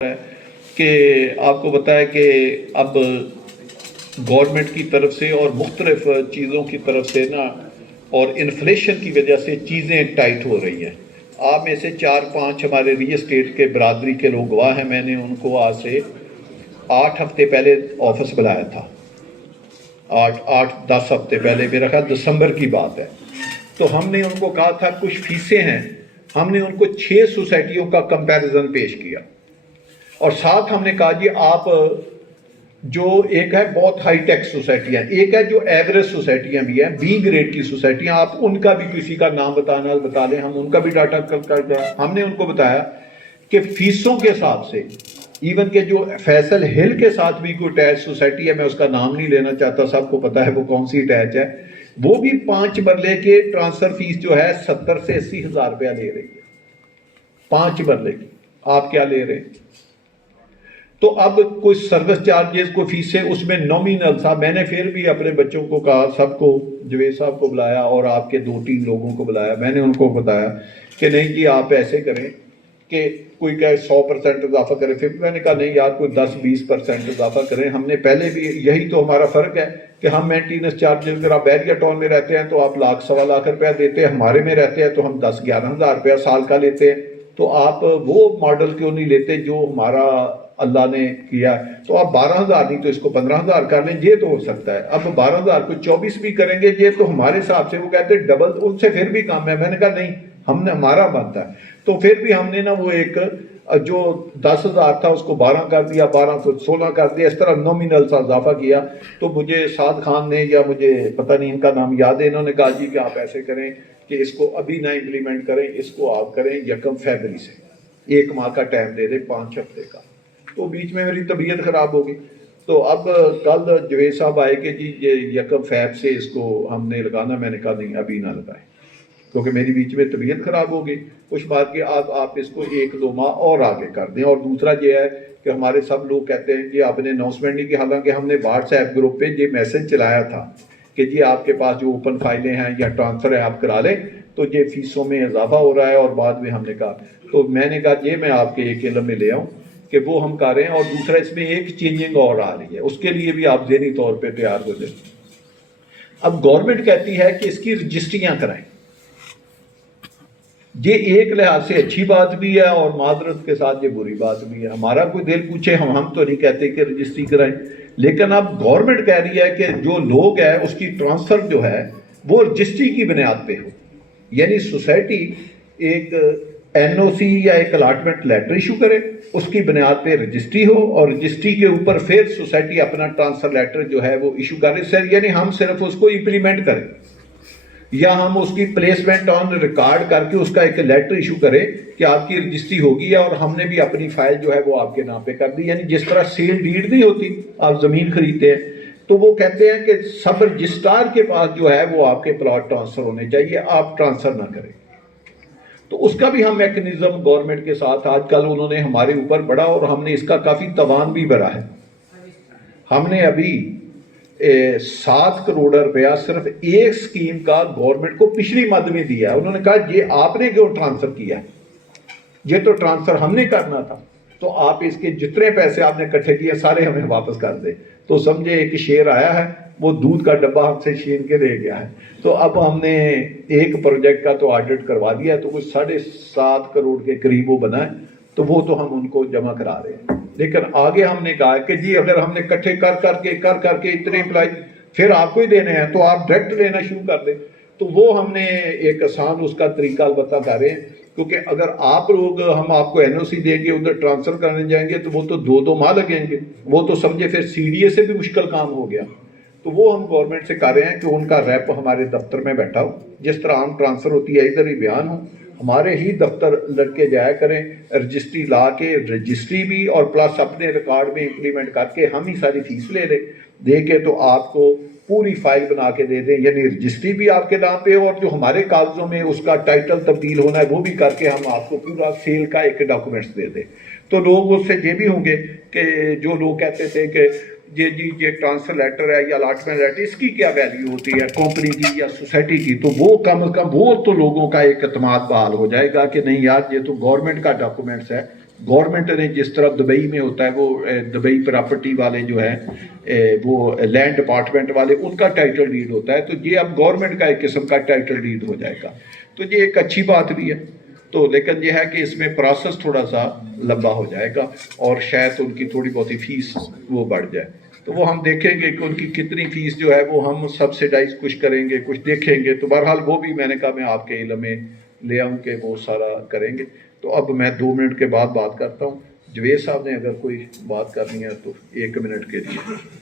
ہے کہ آپ کو بتایا کہ اب گورنمنٹ کی طرف سے اور مختلف چیزوں کی طرف سے نا اور انفلیشن کی وجہ سے چیزیں ٹائٹ ہو رہی ہیں۔ آپ میں سے 4-5 ہمارے ریل اسٹیٹ کے برادری کے لوگ گواہ ہیں۔ میں نے ان کو آج سے 8 ہفتے پہلے آفس بلایا تھا، 8-10 ہفتے پہلے، میرا خیال دسمبر کی بات ہے۔ تو ہم نے ان کو کہا تھا کچھ فیسیں ہیں، ہم نے ان کو 6 سوسائٹیوں کا کمپیریزن پیش کیا اور ساتھ ہم نے کہا جی آپ جو ایک ہے بہت ہائی ٹیک سوسائٹیاں، ایک ہے جو ایوریج سوسائٹیاں بھی ہیں، بی گریڈ کی سوسائٹیاں، آپ ان کا بھی کسی کا نام بتا لیں، ہم ان کا بھی ڈاٹا کر دیں۔ ہم نے ان کو بتایا کہ فیسوں کے حساب سے ایون کہ جو فیصل ہل کے ساتھ بھی کوئی اٹیچ سوسائٹی ہے، میں اس کا نام نہیں لینا چاہتا، سب کو پتا ہے وہ کون سی اٹیچ ہے، وہ بھی 5 مرلے کے ٹرانسفر فیس جو ہے 70 سے 80 ہزار روپیہ لے رہی ہے، 5 مرلے کی۔ آپ کیا لے رہے ہیں؟ تو اب کوئی سروس چارجز کو فیسیں اس میں نومینل تھا۔ میں نے پھر بھی اپنے بچوں کو کہا، سب کو، جوید صاحب کو بلایا اور آپ کے 2-3 لوگوں کو بلایا، میں نے ان کو بتایا کہ نہیں جی آپ ایسے کریں کہ کوئی کہے 100% اضافہ کرے، پھر میں نے کہا نہیں یار کوئی 10-20% اضافہ کریں۔ ہم نے پہلے بھی یہی تو ہمارا فرق ہے کہ ہم مینٹیننس چارجز، اگر آپ بیریا ٹاؤن میں رہتے ہیں تو آپ 1,00,000-1.25 لاکھ روپیہ دیتے ہیں، ہمارے میں رہتے ہیں تو ہم 10-11 ہزار روپیہ سال کا لیتے ہیں۔ تو آپ وہ ماڈل کیوں نہیں لیتے جو ہمارا اللہ نے کیا ہے؟ تو آپ 12,000 نہیں تو اس کو 15,000 کر لیں، یہ تو ہو سکتا ہے۔ اب 12,000 کو 24 بھی کریں گے، یہ تو ہمارے حساب سے وہ کہتے ہیں ڈبل، ان سے پھر بھی کم ہے۔ میں نے کہا نہیں، ہم نے ہمارا بنتا ہے۔ تو پھر بھی ہم نے نا وہ ایک جو 10,000 تھا اس کو 12 کر دیا، 12 کو 16 کر دیا، اس طرح نومینل سا اضافہ کیا۔ تو مجھے سعد خان نے، یا مجھے پتہ نہیں ان کا نام یاد ہے، انہوں نے کہا جی کہ آپ ایسے کریں کہ اس کو ابھی نہ امپلیمنٹ کریں، اس کو آپ کریں 1 فروری سے، 1 ماہ کا ٹائم دے دیں، 5 ہفتے کا۔ تو بیچ میں میری طبیعت خراب ہوگی، تو اب کل جوید صاحب آئے کہ جی یہ 1 فروری سے اس کو ہم نے لگانا۔ میں نے کہا نہیں ابھی نہ لگائیں، کیونکہ میری بیچ میں طبیعت خراب ہوگی۔ کچھ بات کہ آپ اس کو 1-2 ماہ اور آگے کر دیں۔ اور دوسرا یہ ہے کہ ہمارے سب لوگ کہتے ہیں کہ آپ نے اناؤنسمنٹ نہیں کی، حالانکہ ہم نے واٹس ایپ گروپ پہ یہ میسج چلایا تھا کہ جی آپ کے پاس جو اوپن فائلیں ہیں یا ٹرانسفر ہے آپ کرا لیں، تو یہ فیسوں میں اضافہ ہو رہا ہے۔ اور بعد میں ہم نے کہا، تو میں نے کہا یہ میں آپ کے ایک علم میں لے آؤں کہ وہ ہم کر رہے ہیں۔ اور دوسرا اس میں ایک چینجنگ اور آ رہی ہے، اس کے لیے بھی آپ ذہنی طور پہ تیار ہو جائیں۔ اب گورنمنٹ کہتی ہے کہ اس کی رجسٹریاں کرائیں۔ یہ ایک لحاظ سے اچھی بات بھی ہے اور معذرت کے ساتھ یہ بری بات بھی ہے۔ ہمارا کوئی دل پوچھے، ہم تو نہیں کہتے کہ رجسٹری کرائیں، لیکن اب گورنمنٹ کہہ رہی ہے کہ جو لوگ ہے اس کی ٹرانسفر جو ہے وہ رجسٹری کی بنیاد پہ ہو، یعنی سوسائٹی ایک NOC یا ایک الاٹمنٹ لیٹر ایشو کرے، اس کی بنیاد پہ رجسٹری ہو، اور رجسٹری کے اوپر پھر سوسائٹی اپنا ٹرانسفر لیٹر جو ہے وہ ایشو کرے، سر یعنی ہم صرف اس کو امپلیمنٹ کریں، یا ہم اس کی پلیسمنٹ آن ریکارڈ کر کے اس کا ایک لیٹر ایشو کریں کہ آپ کی رجسٹری ہوگی ہے اور ہم نے بھی اپنی فائل جو ہے وہ آپ کے نام پہ کر دی۔ یعنی جس طرح سیل ڈیڈ نہیں ہوتی، آپ زمین خریدتے ہیں تو وہ کہتے ہیں کہ سب رجسٹرار کے پاس جو ہے وہ آپ کے پلاٹ ٹرانسفر ہونے چاہیے، آپ ٹرانسفر نہ کریں۔ تو اس کا بھی ہم میکنزم گورنمنٹ کے ساتھ آج کل انہوں نے ہمارے اوپر بڑھا، اور ہم نے اس کا کافی توان بھی بڑھا ہے۔ ہم نے ابھی 7 کروڑ روپیہ صرف ایک سکیم کا گورنمنٹ کو پچھلی مد میں دیا ہے۔ انہوں نے کہا یہ آپ نے کیوں ٹرانسفر کیا ہے، یہ تو ٹرانسفر ہم نے کرنا تھا، تو آپ اس کے جتنے پیسے آپ نے اکٹھے کیے سارے ہمیں واپس کر دیں۔ تو سمجھے ایک شیر آیا ہے، وہ دودھ کا ڈبہ ہم سے چھین کے لے گیا ہے۔ تو اب ہم نے ایک پروجیکٹ کا تو آڈٹ کروا دیا ہے، تو کچھ 7.5 کروڑ کے قریب وہ بنا ہے، تو وہ تو ہم ان کو جمع کرا رہے ہیں۔ لیکن آگے ہم نے کہا کہ جی اگر ہم نے اکٹھے کر کے اتنے امپلائی پھر آپ کو ہی دینے ہیں تو آپ ڈائریکٹ لینا شروع کر دیں۔ تو وہ ہم نے ایک آسان اس کا طریقہ البتہ کر رہے ہیں، کیونکہ اگر آپ لوگ ہم آپ کو NOC دیں گے، ادھر ٹرانسفر کرنے جائیں گے تو وہ تو 2 ماہ لگیں گے، وہ تو سمجھے پھر CDA سے بھی مشکل کام ہو گیا۔ تو وہ ہم گورنمنٹ سے کر رہے ہیں کہ ان کا ریپ ہمارے دفتر میں بیٹھا ہو، جس طرح عام ٹرانسفر ہوتی ہے ادھر ہی بیان ہو، ہمارے ہی دفتر لڑکے جایا کریں، رجسٹری لا کے، رجسٹری بھی اور پلس اپنے ریکارڈ میں امپلیمنٹ کر کے ہم ہی ساری فیس لے لیں، دے کے تو آپ کو پوری فائل بنا کے دے دیں، یعنی رجسٹری بھی آپ کے نام پہ ہو، اور جو ہمارے کاغذوں میں اس کا ٹائٹل تبدیل ہونا ہے وہ بھی کر کے ہم آپ کو پورا سیل کا ایک ڈاکومنٹس دے دیں۔ تو لوگ اس سے یہ بھی ہوں گے کہ جو لوگ کہتے تھے کہ یہ ٹرانسفر لیٹر ہے یا الاٹمنٹ لیٹر، اس کی کیا ویلیو ہوتی ہے کمپنی کی یا سوسائٹی کی، تو وہ کم از کم وہ تو لوگوں کا ایک اعتماد بحال ہو جائے گا کہ نہیں یار یہ تو گورنمنٹ کا ڈاکومنٹس ہے، گورنمنٹ نے جس طرح دبئی میں ہوتا ہے، وہ دبئی پراپرٹی والے جو ہیں وہ لینڈ ڈپارٹمنٹ والے، ان کا ٹائٹل ڈیڈ ہوتا ہے، تو یہ اب گورنمنٹ کا ایک قسم کا ٹائٹل ڈیڈ ہو جائے گا، تو یہ ایک اچھی بات بھی ہے۔ تو لیکن یہ ہے کہ اس میں پروسیس تھوڑا سا لمبا ہو جائے گا، اور شاید ان کی تھوڑی بہت فیس وہ بڑھ جائے، تو وہ ہم دیکھیں گے کہ ان کی کتنی فیس جو ہے وہ ہم سبسیڈائز کچھ کریں گے، کچھ دیکھیں گے، تو بہرحال وہ بھی میں نے کہا میں آپ کے علم میں لے آؤں کہ وہ سارا کریں گے۔ تو اب میں 2 منٹ کے بعد بات کرتا ہوں، جوید صاحب نے اگر کوئی بات کرنی ہے تو 1 منٹ کے لیے۔